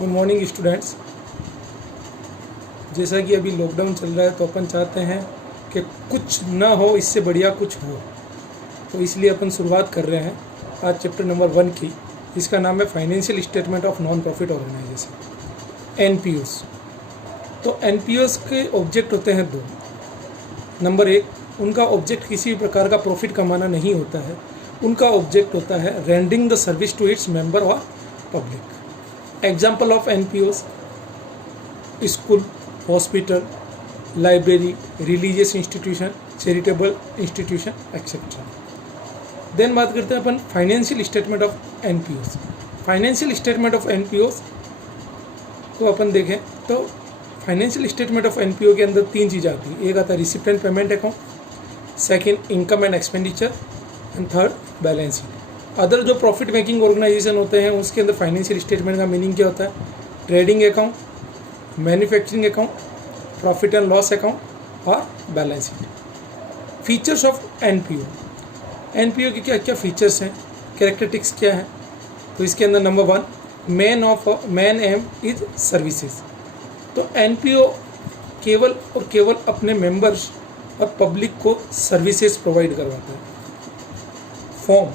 Good morning students. जैसा कि अभी लॉकडाउन चल रहा है तो अपन चाहते हैं कि कुछ ना हो इससे बढ़िया कुछ हो, तो इसलिए अपन शुरुआत कर रहे हैं आज चैप्टर नंबर 1 की। इसका नाम है financial statement of non profit organisation, NPOs. तो एनपीओस के ऑब्जेक्ट होते हैं दो। नंबर 1, उनका ऑब्जेक्ट किसी भी प्रकार का प्रॉफिट कमाना नहीं होता है। उनका ऑब्जेक्ट होता है rendering the service to its member और public. Example of NPOs: school, hospital, library, religious institution, charitable institution etcetera. Then बात करते हैं अपन financial statement of NPOs. Financial statement of NPOs को अपन देखें तो फाइनेंशियल स्टेटमेंट ऑफ एनपीओ के अंदर 3 चीज़ें आती हैं। एक आता है receipt and payment account, second income and expenditure, and third balance sheet. Other जो प्रॉफिट मेकिंग ऑर्गेनाइजेशन होते हैं उसके अंदर फाइनेंशियल स्टेटमेंट का मीनिंग क्या होता है? Trading account, manufacturing account, profit and loss account और balance sheet. Features of NPO. NPO के क्या क्या फीचर्स हैं, कैरेक्टरिस्टिक्स क्या हैं? तो इसके अंदर number 1, main M is services. तो एनपीओ केवल और केवल अपने मेंबर्स और पब्लिक को सर्विसेज प्रोवाइड करवाता है। फॉर्म: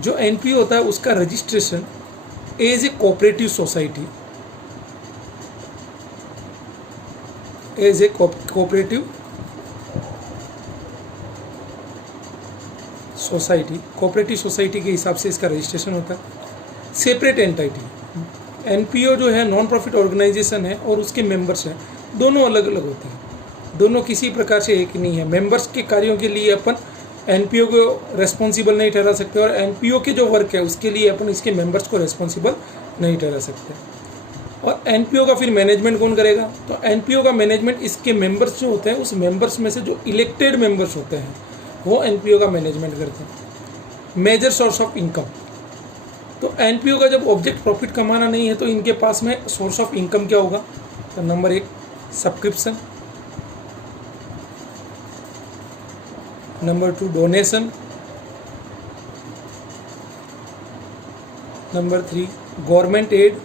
जो एनपीओ होता है उसका registration as a cooperative society, cooperative society के हिसाब से इसका रजिस्ट्रेशन होता है। सेपरेट एंटिटी: एनपीओ जो है नॉन प्रॉफिट ऑर्गेनाइजेशन है और उसके मेंबर्स हैं, दोनों अलग अलग होते हैं, दोनों किसी प्रकार से एक नहीं है। मेंबर्स के कार्यों के लिए अपन एनपीओ को रेस्पॉन्सिबल नहीं ठहरा सकते और एनपीओ के जो वर्क है उसके लिए अपन इसके मेंबर्स को रेस्पॉन्सिबल नहीं ठहरा सकते। और एनपीओ का फिर मैनेजमेंट कौन करेगा? तो एनपीओ का मैनेजमेंट इसके मेंबर्स जो होते हैं उस मेंबर्स में से जो इलेक्टेड मेंबर्स होते हैं वो एनपीओ का मैनेजमेंट करते हैं। मेजर सोर्स ऑफ इनकम: तो एनपीओ का जब ऑब्जेक्ट प्रॉफिट कमाना नहीं है तो इनके पास में सोर्स ऑफ इनकम क्या होगा? तो number 1, subscription, number 2, donation, number 3, government aid,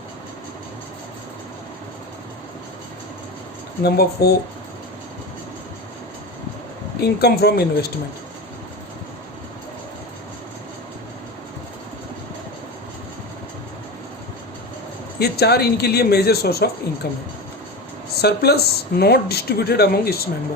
number 4, income from investment. ये 4 इनके लिए मेजर सोर्स ऑफ इनकम है। Surplus not distributed among its member: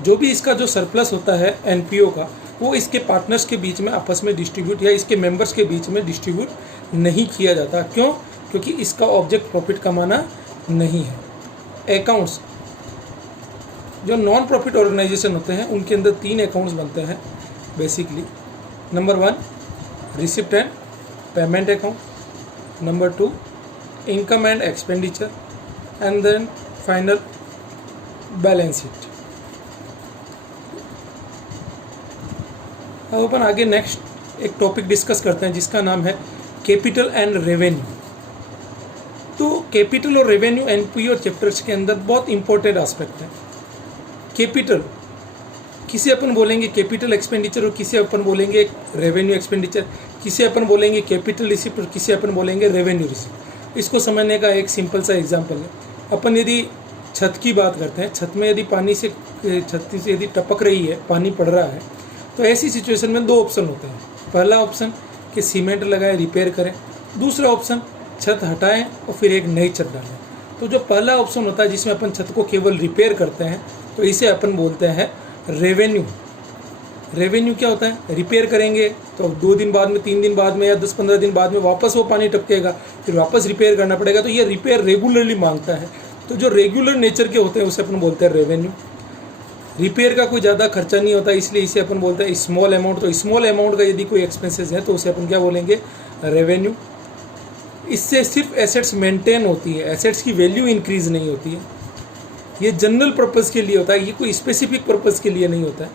जो भी इसका जो सरप्लस होता है एनपीओ का वो इसके पार्टनर्स के बीच में आपस में डिस्ट्रीब्यूट या इसके मेंबर्स के बीच में डिस्ट्रीब्यूट नहीं किया जाता। क्यों? क्योंकि इसका ऑब्जेक्ट प्रॉफिट कमाना नहीं है। अकाउंट्स: जो नॉन प्रॉफिट ऑर्गेनाइजेशन होते हैं उनके अंदर 3 अकाउंट्स बनते हैं basically. Number 1, receipt and payment account, number 2, income and expenditure, and then final balance sheet. अब अपन आगे नेक्स्ट एक टॉपिक डिस्कस करते हैं जिसका नाम है कैपिटल एंड रेवेन्यू। तो कैपिटल और रेवेन्यू एनपीओ चैप्टर्स के अंदर बहुत इंपॉर्टेंट एस्पेक्ट है। कैपिटल किसे अपन बोलेंगे कैपिटल एक्सपेंडिचर और किसे अपन बोलेंगे रेवेन्यू एक्सपेंडिचर, किसे अपन बोलेंगे कैपिटल रिसिप्ट और किसे अपन बोलेंगे रेवेन्यू रिसिप्ट। इसको समझने का एक सिंपल सा एग्जांपल है। अपन यदि छत की बात करते हैं, छत में यदि पानी से छत से यदि टपक रही है, पानी पड़ रहा है, तो ऐसी सिचुएशन में 2 ऑप्शन होते हैं। पहला ऑप्शन कि सीमेंट लगाए रिपेयर करें, दूसरा ऑप्शन छत हटाएं और फिर एक नई छत डालें। तो जो पहला ऑप्शन होता है जिसमें अपन छत को केवल रिपेयर करते हैं तो इसे अपन बोलते हैं रेवेन्यू। रेवेन्यू क्या होता है? रिपेयर करेंगे तो 2 दिन बाद में, 3 दिन बाद में या 10-15 दिन बाद में वापस वो पानी टपकेगा, फिर वापस रिपेयर करना पड़ेगा। तो ये रिपेयर रेगुलरली मांगता है। तो जो रेगुलर नेचर के होते हैं उसे अपन बोलते हैं रेवेन्यू। रिपेयर का कोई ज़्यादा खर्चा नहीं होता इसलिए इसे अपन बोलते हैं स्मॉल अमाउंट। तो स्मॉल अमाउंट का यदि कोई एक्सपेंसेस है तो उसे अपन क्या बोलेंगे? रेवेन्यू। इससे सिर्फ एसेट्स मेंटेन होती है, एसेट्स की वैल्यू इंक्रीज नहीं होती है। ये जनरल पर्पज़ के लिए होता है, ये कोई स्पेसिफिक पर्पज़ के लिए नहीं होता है।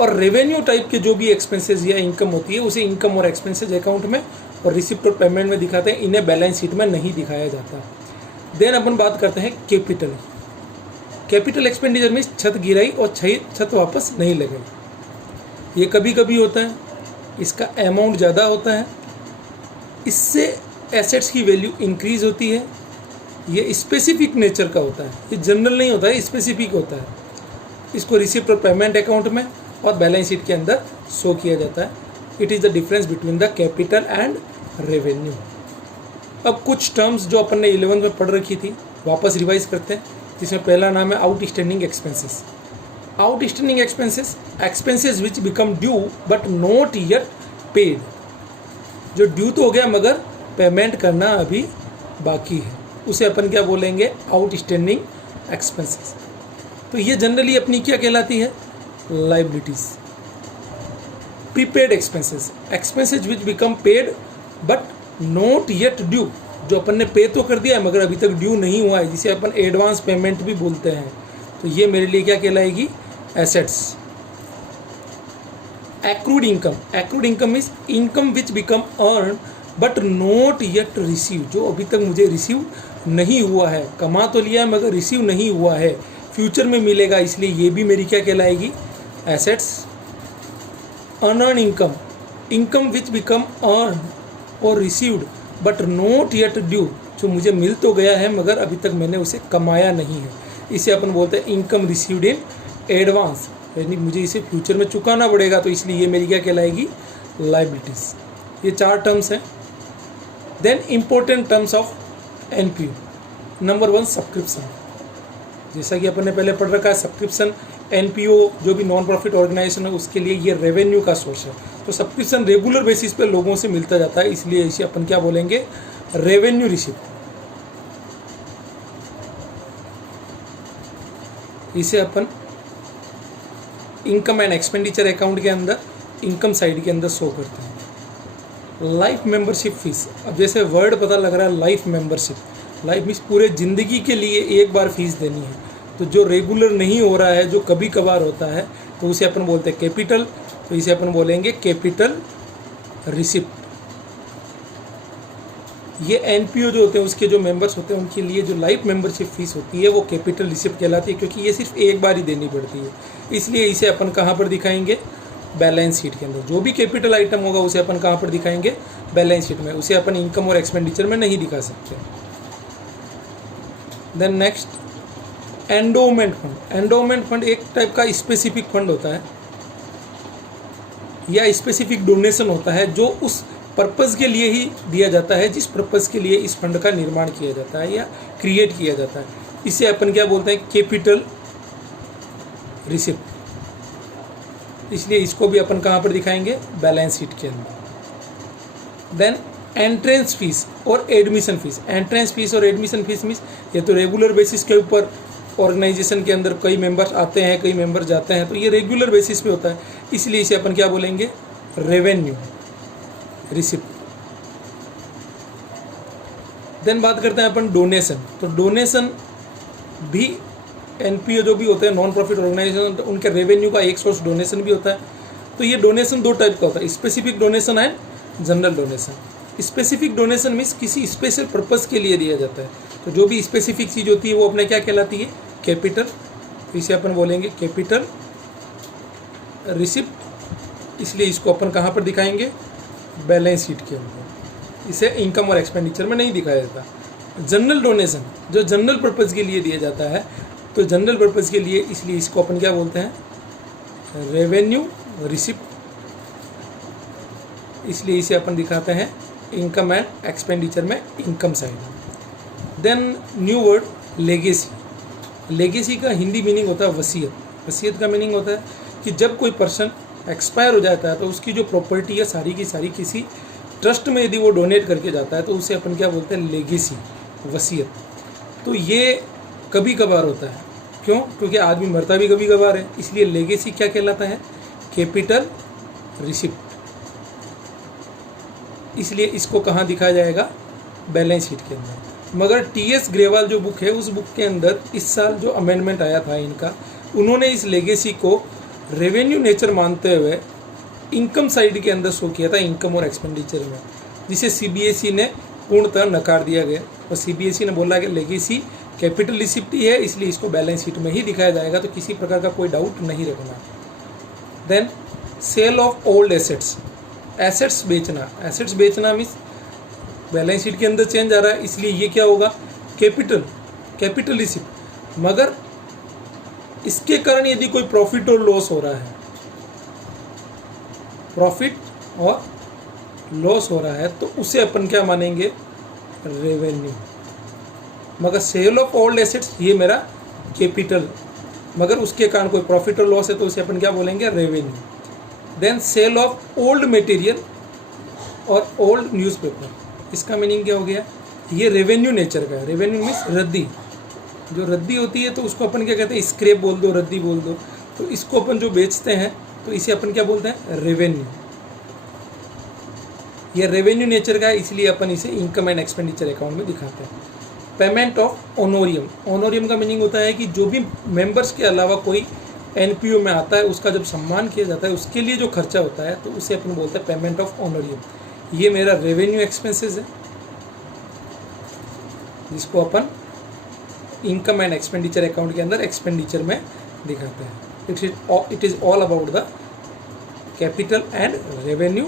और रेवेन्यू टाइप के जो भी एक्सपेंसेस या इनकम होती है उसे इनकम और एक्सपेंसेस अकाउंट में और रिसिप्ट और पेमेंट में दिखाते हैं, इन्हें बैलेंस शीट में नहीं दिखाया जाता। देन अपन बात करते हैं कैपिटल। कैपिटल एक्सपेंडिचर में छत गिराई और छत वापस नहीं लगाई। ये कभी कभी होता है, इसका अमाउंट ज़्यादा होता है, इससे एसेट्स की वैल्यू इंक्रीज होती है ये स्पेसिफिक नेचर का होता है, ये जनरल नहीं होता है, स्पेसिफिक होता है। इसको रिसिप्ट और पेमेंट अकाउंट में और बैलेंस शीट के अंदर शो किया जाता है। It is the difference between the capital and revenue. अब कुछ टर्म्स जो अपन ने 11th में पढ़ रखी थी वापस रिवाइज करते हैं, जिसमें पहला नाम है outstanding expenses. Outstanding expenses, expenses which become due but not yet paid. जो ड्यू तो हो गया मगर पेमेंट करना अभी बाकी है, उसे अपन क्या बोलेंगे, आउटस्टैंडिंग एक्सपेंसेस। तो ये जनरली अपनी क्या कहलाती है, liabilities. Prepaid expenses, expenses which become paid but not yet due. जो अपन ने पे तो कर दिया है मगर अभी तक ड्यू नहीं हुआ है, जिसे अपन एडवांस पेमेंट भी बोलते हैं। तो ये मेरे लिए क्या कहलाएगी, assets. Accrued income, accrued income is income which become earn but not yet receive. जो अभी तक मुझे रिसीव नहीं हुआ है, कमा तो लिया है मगर रिसीव नहीं हुआ है, फ्यूचर में मिलेगा, इसलिए ये भी मेरी क्या कहलाएगी, assets. Unearn income, income which become earn और received but not yet due. जो मुझे मिल तो गया है मगर अभी तक मैंने उसे कमाया नहीं है, इसे अपन बोलते हैं इनकम रिसीव्ड इन एडवांस, यानी मुझे इसे फ्यूचर में चुकाना पड़ेगा, तो इसलिए ये मेरी क्या कहलाएगी, लाइबिलिटीज। ये 4 टर्म्स हैं। Then important terms of NPO. Number 1 subscription. जैसा कि अपन ने पहले पढ़ रखा है, सब्सक्रिप्शन एनपीओ जो भी नॉन प्रॉफिट ऑर्गेनाइजेशन है उसके लिए ये रेवेन्यू का सोर्स है। तो सब्सक्रिप्शन रेगुलर बेसिस पे लोगों से मिलता जाता है, इसलिए इसे अपन क्या बोलेंगे, रेवेन्यू रिसिप्ट। इसे अपन इनकम एंड एक्सपेंडिचर अकाउंट के अंदर इनकम साइड के अंदर शो करते हैं। लाइफ मेंबरशिप फीस, अब जैसे वर्ड पता लग रहा है लाइफ मेंबरशिप, लाइफ मीन्स पूरे ज़िंदगी के लिए एक बार फीस देनी है। तो जो रेगुलर नहीं हो रहा है, जो कभी कभार होता है, तो उसे अपन बोलते हैं कैपिटल। तो इसे अपन बोलेंगे कैपिटल रिसिप्ट। ये एनपीओ जो होते हैं उसके जो मेंबर्स होते हैं उनके लिए जो लाइफ मेंबरशिप फीस होती है वो कैपिटल रिसिप्ट कहलाती है, क्योंकि ये सिर्फ एक बार ही देनी पड़ती है। इसलिए इसे अपन कहाँ पर दिखाएंगे, बैलेंस शीट के अंदर। जो भी कैपिटल आइटम होगा उसे अपन कहाँ पर दिखाएंगे, बैलेंस शीट में। उसे अपन इनकम और एक्सपेंडिचर में नहीं दिखा सकते। Then next, endowment fund. Endowment fund एक टाइप का स्पेसिफिक फंड होता है या स्पेसिफिक डोनेशन होता है जो उस पर्पज़ के लिए ही दिया जाता है जिस पर्पज़ के लिए इस फंड का निर्माण किया जाता है या क्रिएट किया जाता है। इसे अपन क्या बोलते हैं, कैपिटल रिसिप्ट। इसलिए इसको भी अपन कहाँ पर दिखाएंगे, बैलेंस शीट के अंदर। देन एंट्रेंस फीस और एडमिशन फीस। एंट्रेंस फीस और एडमिशन फीस मीन्स ये तो रेगुलर बेसिस के ऊपर ऑर्गेनाइजेशन के अंदर कई मेंबर्स आते हैं, कई मेंबर जाते हैं, तो ये रेगुलर बेसिस पे होता है, इसलिए इसे अपन क्या बोलेंगे, रेवेन्यू रिसिप्ट। देन बात करते हैं अपन डोनेशन। तो डोनेशन भी एनपीओ जो भी होते हैं नॉन प्रॉफिट ऑर्गेनाइजेशन, उनके रेवेन्यू का एक सोर्स डोनेशन भी होता है। तो ये डोनेशन 2 टाइप का होता है, specific donation and general donation. Specific donation means किसी स्पेशल पर्पज़ के लिए दिया जाता है। तो जो भी स्पेसिफिक चीज़ होती है वो अपने क्या कहलाती है, कैपिटल। तो इसे अपन बोलेंगे कैपिटल रिसिप्ट। इसलिए इसको अपन कहाँ पर दिखाएंगे, बैलेंस शीट के अंदर। इसे इनकम और एक्सपेंडिचर में नहीं दिखाया जाता। जनरल डोनेशन जो जनरल पर्पज़ के लिए दिया जाता है, तो जनरल पर्पज़ के लिए, इसलिए इसको अपन क्या बोलते हैं, रेवेन्यू रिसिप्ट। इसलिए इसे अपन दिखाते हैं इनकम एंड एक्सपेंडिचर में income side. Then new word legacy. Legacy का हिंदी मीनिंग होता है वसीयत। वसीयत का मीनिंग होता है कि जब कोई पर्सन एक्सपायर हो जाता है तो उसकी जो प्रॉपर्टी है सारी की सारी किसी ट्रस्ट में यदि वो डोनेट करके जाता है तो उसे अपन क्या बोलते हैं, लेगेसी, वसीयत। तो ये कभी कभार होता है, क्यों, क्योंकि आदमी मरता भी कभी कभार है, इसलिए लेगेसी क्या कहलाता है, कैपिटल रिसिप्ट। इसलिए इसको कहाँ दिखाया जाएगा, बैलेंस शीट के अंदर। मगर टीएस ग्रेवाल जो बुक है उस बुक के अंदर इस साल जो अमेंडमेंट आया था इनका, उन्होंने इस लेगेसी को रेवेन्यू नेचर मानते हुए इनकम साइड के अंदर शो किया था, इनकम और एक्सपेंडिचर में, जिसे सीबीएसई ने पूर्णतः नकार दिया गया। और सीबीएसई ने बोला कि लेगेसी कैपिटल रिसिप्ट ही है, इसलिए इसको बैलेंस शीट में ही दिखाया जाएगा, तो किसी प्रकार का कोई डाउट नहीं रखना। Then sale of old assets. Assets बेचना, एसेट्स बेचना मीन्स बैलेंस शीट के अंदर चेंज आ रहा है, इसलिए ये क्या होगा, कैपिटल, कैपिटलिस्ट, मगर इसके कारण यदि कोई प्रॉफिट और लॉस हो रहा है, प्रॉफिट और लॉस हो रहा है, तो उसे अपन क्या मानेंगे, रेवेन्यू। मगर सेल ऑफ ओल्ड एसेट्स ये मेरा कैपिटल, मगर उसके कारण कोई प्रॉफिट और लॉस है तो उसे अपन क्या बोलेंगे, revenue. Then sale of old material और ओल्ड न्यूज़पेपर, इसका मीनिंग क्या हो गया, ये रेवेन्यू नेचर का है। रेवेन्यू मीन्स रद्दी, जो रद्दी होती है तो उसको अपन क्या कहते हैं, स्क्रैप बोल दो, रद्दी बोल दो। तो इसको अपन जो बेचते हैं तो इसे अपन क्या बोलते हैं, रेवेन्यू। ये रेवेन्यू नेचर का है, इसलिए अपन इसे इनकम एंड एक्सपेंडिचर अकाउंट में दिखाते हैं। पेमेंट ऑफ ऑनोरियम, ऑनोरियम का मीनिंग होता है कि जो भी मेंबर्स के अलावा कोई एनपीओ में आता है उसका जब सम्मान किया जाता है उसके लिए जो खर्चा होता है तो उसे अपन बोलते हैं पेमेंट ऑफ ऑनोरियम। ये मेरा रेवेन्यू एक्सपेंसेस है जिसको अपन इनकम एंड एक्सपेंडिचर अकाउंट के अंदर एक्सपेंडिचर में दिखाते हैं। It is all about the capital and revenue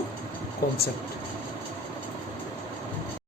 concept.